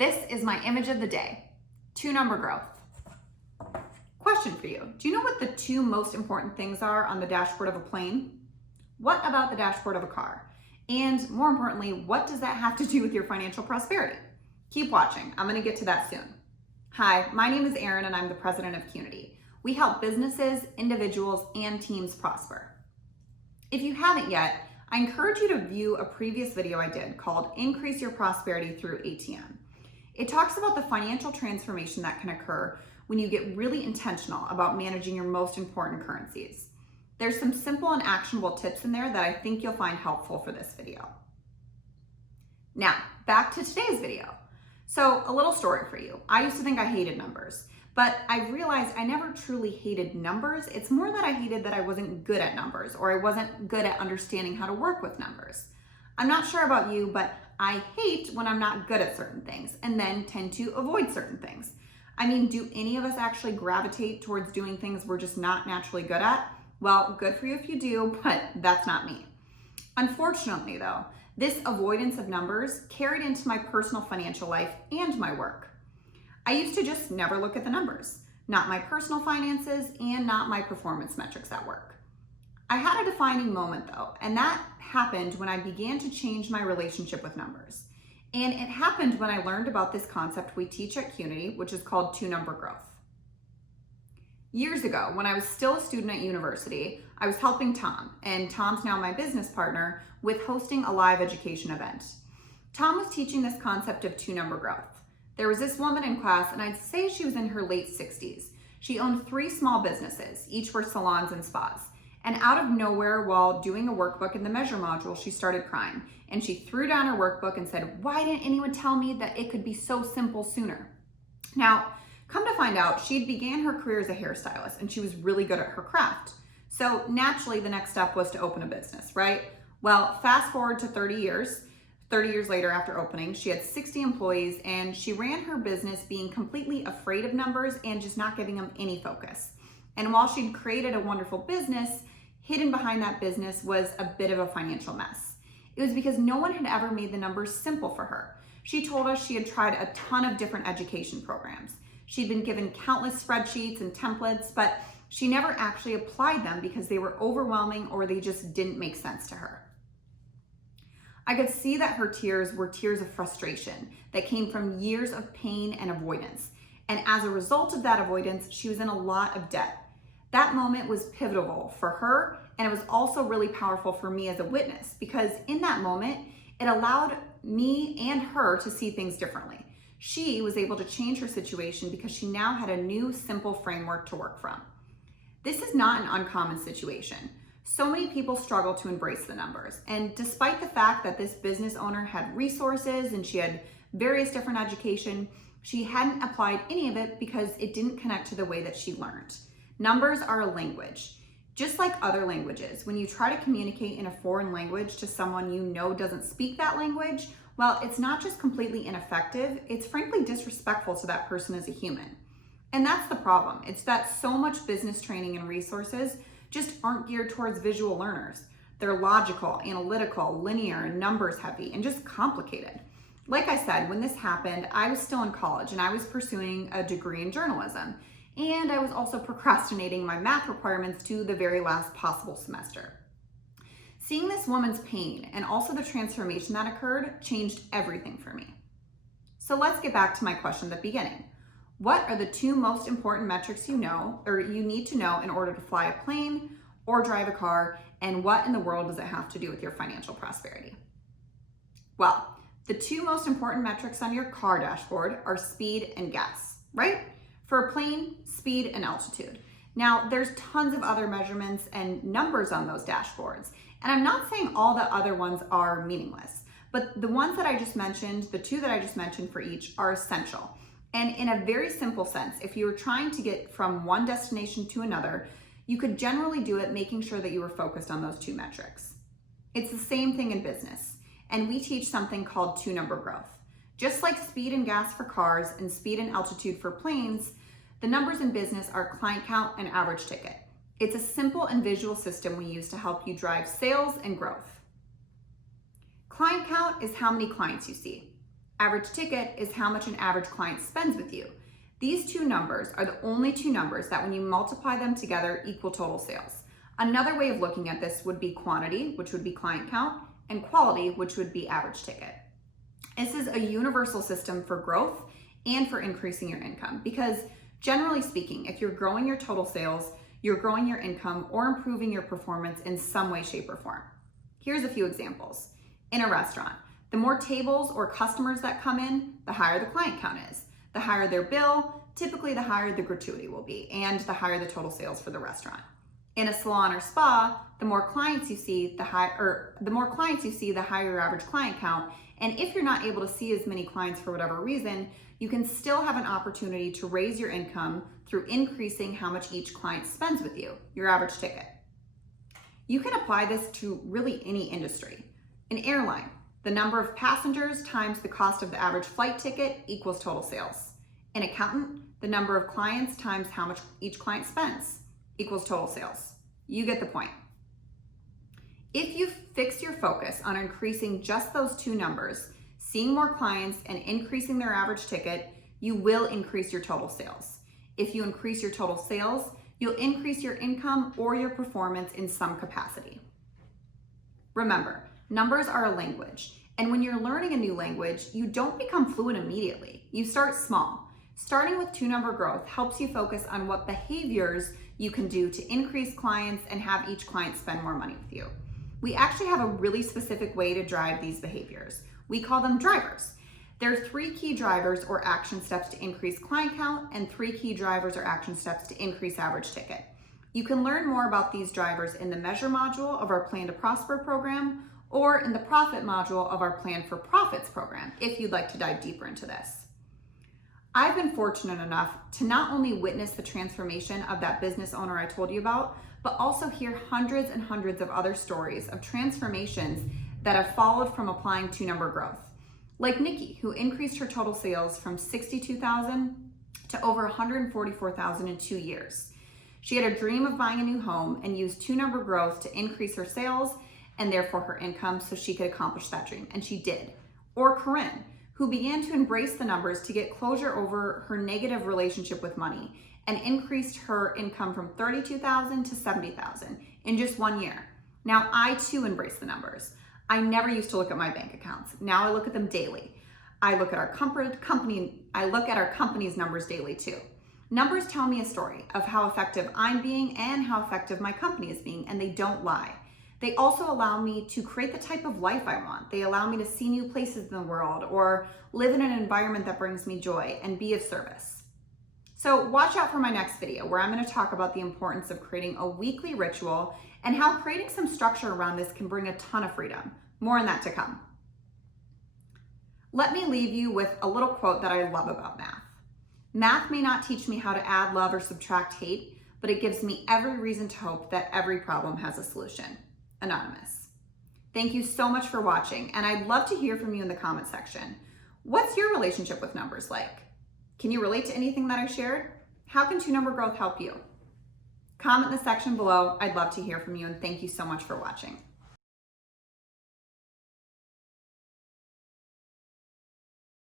This is my image of the day, 2-number growth. Question for you. Do you know what the 2 most important things are on the dashboard of a plane? What about the dashboard of a car? And more importantly, what does that have to do with your financial prosperity? Keep watching. I'm going to get to that soon. Hi, my name is Erin and I'm the president of Qnity. We help businesses, individuals, and teams prosper. If you haven't yet, I encourage you to view a previous video I did called Increase Your Prosperity Through ATM. It talks about the financial transformation that can occur when you get really intentional about managing your most important currencies. There's some simple and actionable tips in there that I think you'll find helpful for this video. Now, back to today's video. So, a little story for you. I used to think I hated numbers, but I realized I never truly hated numbers. It's more that I hated that I wasn't good at numbers, or I wasn't good at understanding how to work with numbers. I'm not sure about you, but I hate when I'm not good at certain things and then tend to avoid certain things. I mean, do any of us actually gravitate towards doing things we're just not naturally good at? Well, good for you if you do, but that's not me. Unfortunately though, this avoidance of numbers carried into my personal financial life and my work. I used to just never look at the numbers, not my personal finances and not my performance metrics at work. I had a defining moment though, and that happened when I began to change my relationship with numbers. And it happened when I learned about this concept we teach at Qnity, which is called 2-number growth. Years ago, when I was still a student at university, I was helping Tom, and Tom's now my business partner, with hosting a live education event. Tom was teaching this concept of 2-number growth. There was this woman in class, and I'd say she was in her late 60s. She owned 3 small businesses, each were salons and spas. And out of nowhere, while doing a workbook in the measure module, she started crying. And she threw down her workbook and said, "Why didn't anyone tell me that it could be so simple sooner?" Now, come to find out, she began her career as a hairstylist and she was really good at her craft. So naturally, the next step was to open a business, right? Well, fast forward to 30 years later after opening, she had 60 employees and she ran her business being completely afraid of numbers and just not giving them any focus. And while she'd created a wonderful business, hidden behind that business was a bit of a financial mess. It was because no one had ever made the numbers simple for her. She told us she had tried a ton of different education programs. She'd been given countless spreadsheets and templates, but she never actually applied them because they were overwhelming or they just didn't make sense to her. I could see that her tears were tears of frustration that came from years of pain and avoidance. And as a result of that avoidance, she was in a lot of debt. That moment was pivotal for her, and it was also really powerful for me as a witness because in that moment, it allowed me and her to see things differently. She was able to change her situation because she now had a new, simple framework to work from. This is not an uncommon situation. So many people struggle to embrace the numbers, and despite the fact that this business owner had resources and she had various different education, she hadn't applied any of it because it didn't connect to the way that she learned. Numbers are a language. Just like other languages, when you try to communicate in a foreign language to someone you know doesn't speak that language, well, it's not just completely ineffective, it's frankly disrespectful to that person as a human. And that's the problem. It's that so much business training and resources just aren't geared towards visual learners. They're logical, analytical, linear, and numbers heavy, and just complicated. Like I said, when this happened, I was still in college and I was pursuing a degree in journalism. And I was also procrastinating my math requirements to the very last possible semester. Seeing this woman's pain and also the transformation that occurred changed everything for me. So let's get back to my question at the beginning. What are the 2 most important metrics you know or you need to know in order to fly a plane or drive a car, and what in the world does it have to do with your financial prosperity? Well, the 2 most important metrics on your car dashboard are speed and gas, right? For a plane, speed and altitude. Now, there's tons of other measurements and numbers on those dashboards, and I'm not saying all the other ones are meaningless, but the ones that I just mentioned, the 2 that I just mentioned for each, are essential. And in a very simple sense, if you were trying to get from one destination to another, you could generally do it making sure that you were focused on those 2 metrics. It's the same thing in business, and we teach something called 2-number growth. Just like speed and gas for cars and speed and altitude for planes, the numbers in business are client count and average ticket. It's a simple and visual system we use to help you drive sales and growth. Client count is how many clients you see. Average ticket is how much an average client spends with you. These two numbers are the only two numbers that when you multiply them together equal total sales. Another way of looking at this would be quantity, which would be client count, and quality, which would be average ticket. This is a universal system for growth and for increasing your income, because generally speaking, if you're growing your total sales, you're growing your income or improving your performance in some way, shape, or form. Here's a few examples. In a restaurant, the more tables or customers that come in, the higher the client count is. The higher their bill, typically the higher the gratuity will be, and the higher the total sales for the restaurant. In a salon or spa, the more clients you see, the higher your average client count. And if you're not able to see as many clients for whatever reason, you can still have an opportunity to raise your income through increasing how much each client spends with you, your average ticket. You can apply this to really any industry. An airline, the number of passengers times the cost of the average flight ticket equals total sales. An accountant, the number of clients times how much each client spends equals total sales. You get the point. If you fix your focus on increasing just those two numbers, seeing more clients and increasing their average ticket, you will increase your total sales. If you increase your total sales, you'll increase your income or your performance in some capacity. Remember, numbers are a language, and when you're learning a new language, you don't become fluent immediately. You start small. Starting with two-number growth helps you focus on what behaviors you can do to increase clients and have each client spend more money with you. We actually have a really specific way to drive these behaviors. We call them drivers. There are 3 key drivers or action steps to increase client count and 3 key drivers or action steps to increase average ticket. You can learn more about these drivers in the Measure module of our Plan to Prosper program or in the Profit module of our Plan for Profits program if you'd like to dive deeper into this. I've been fortunate enough to not only witness the transformation of that business owner I told you about, but also hear hundreds and hundreds of other stories of transformations that have followed from applying two-number growth. Like Nikki, who increased her total sales from $62,000 to over $144,000 in 2 years. She had a dream of buying a new home and used two-number growth to increase her sales and therefore her income so she could accomplish that dream, and she did. Or Corinne, who began to embrace the numbers to get closure over her negative relationship with money and increased her income from $32,000 to $70,000 in just 1 year. Now I too embrace the numbers. I never used to look at my bank accounts. Now I look at them daily. I look at our company's numbers daily too. Numbers tell me a story of how effective I'm being and how effective my company is being, and they don't lie. They also allow me to create the type of life I want. They allow me to see new places in the world or live in an environment that brings me joy and be of service. So watch out for my next video where I'm going to talk about the importance of creating a weekly ritual and how creating some structure around this can bring a ton of freedom. More on that to come. Let me leave you with a little quote that I love about math. Math may not teach me how to add, love, or subtract hate, but it gives me every reason to hope that every problem has a solution. Anonymous. Thank you so much for watching, and I'd love to hear from you in the comment section. What's your relationship with numbers like? Can you relate to anything that I shared? How can two-number growth help you? Comment in the section below. I'd love to hear from you, and thank you so much for watching.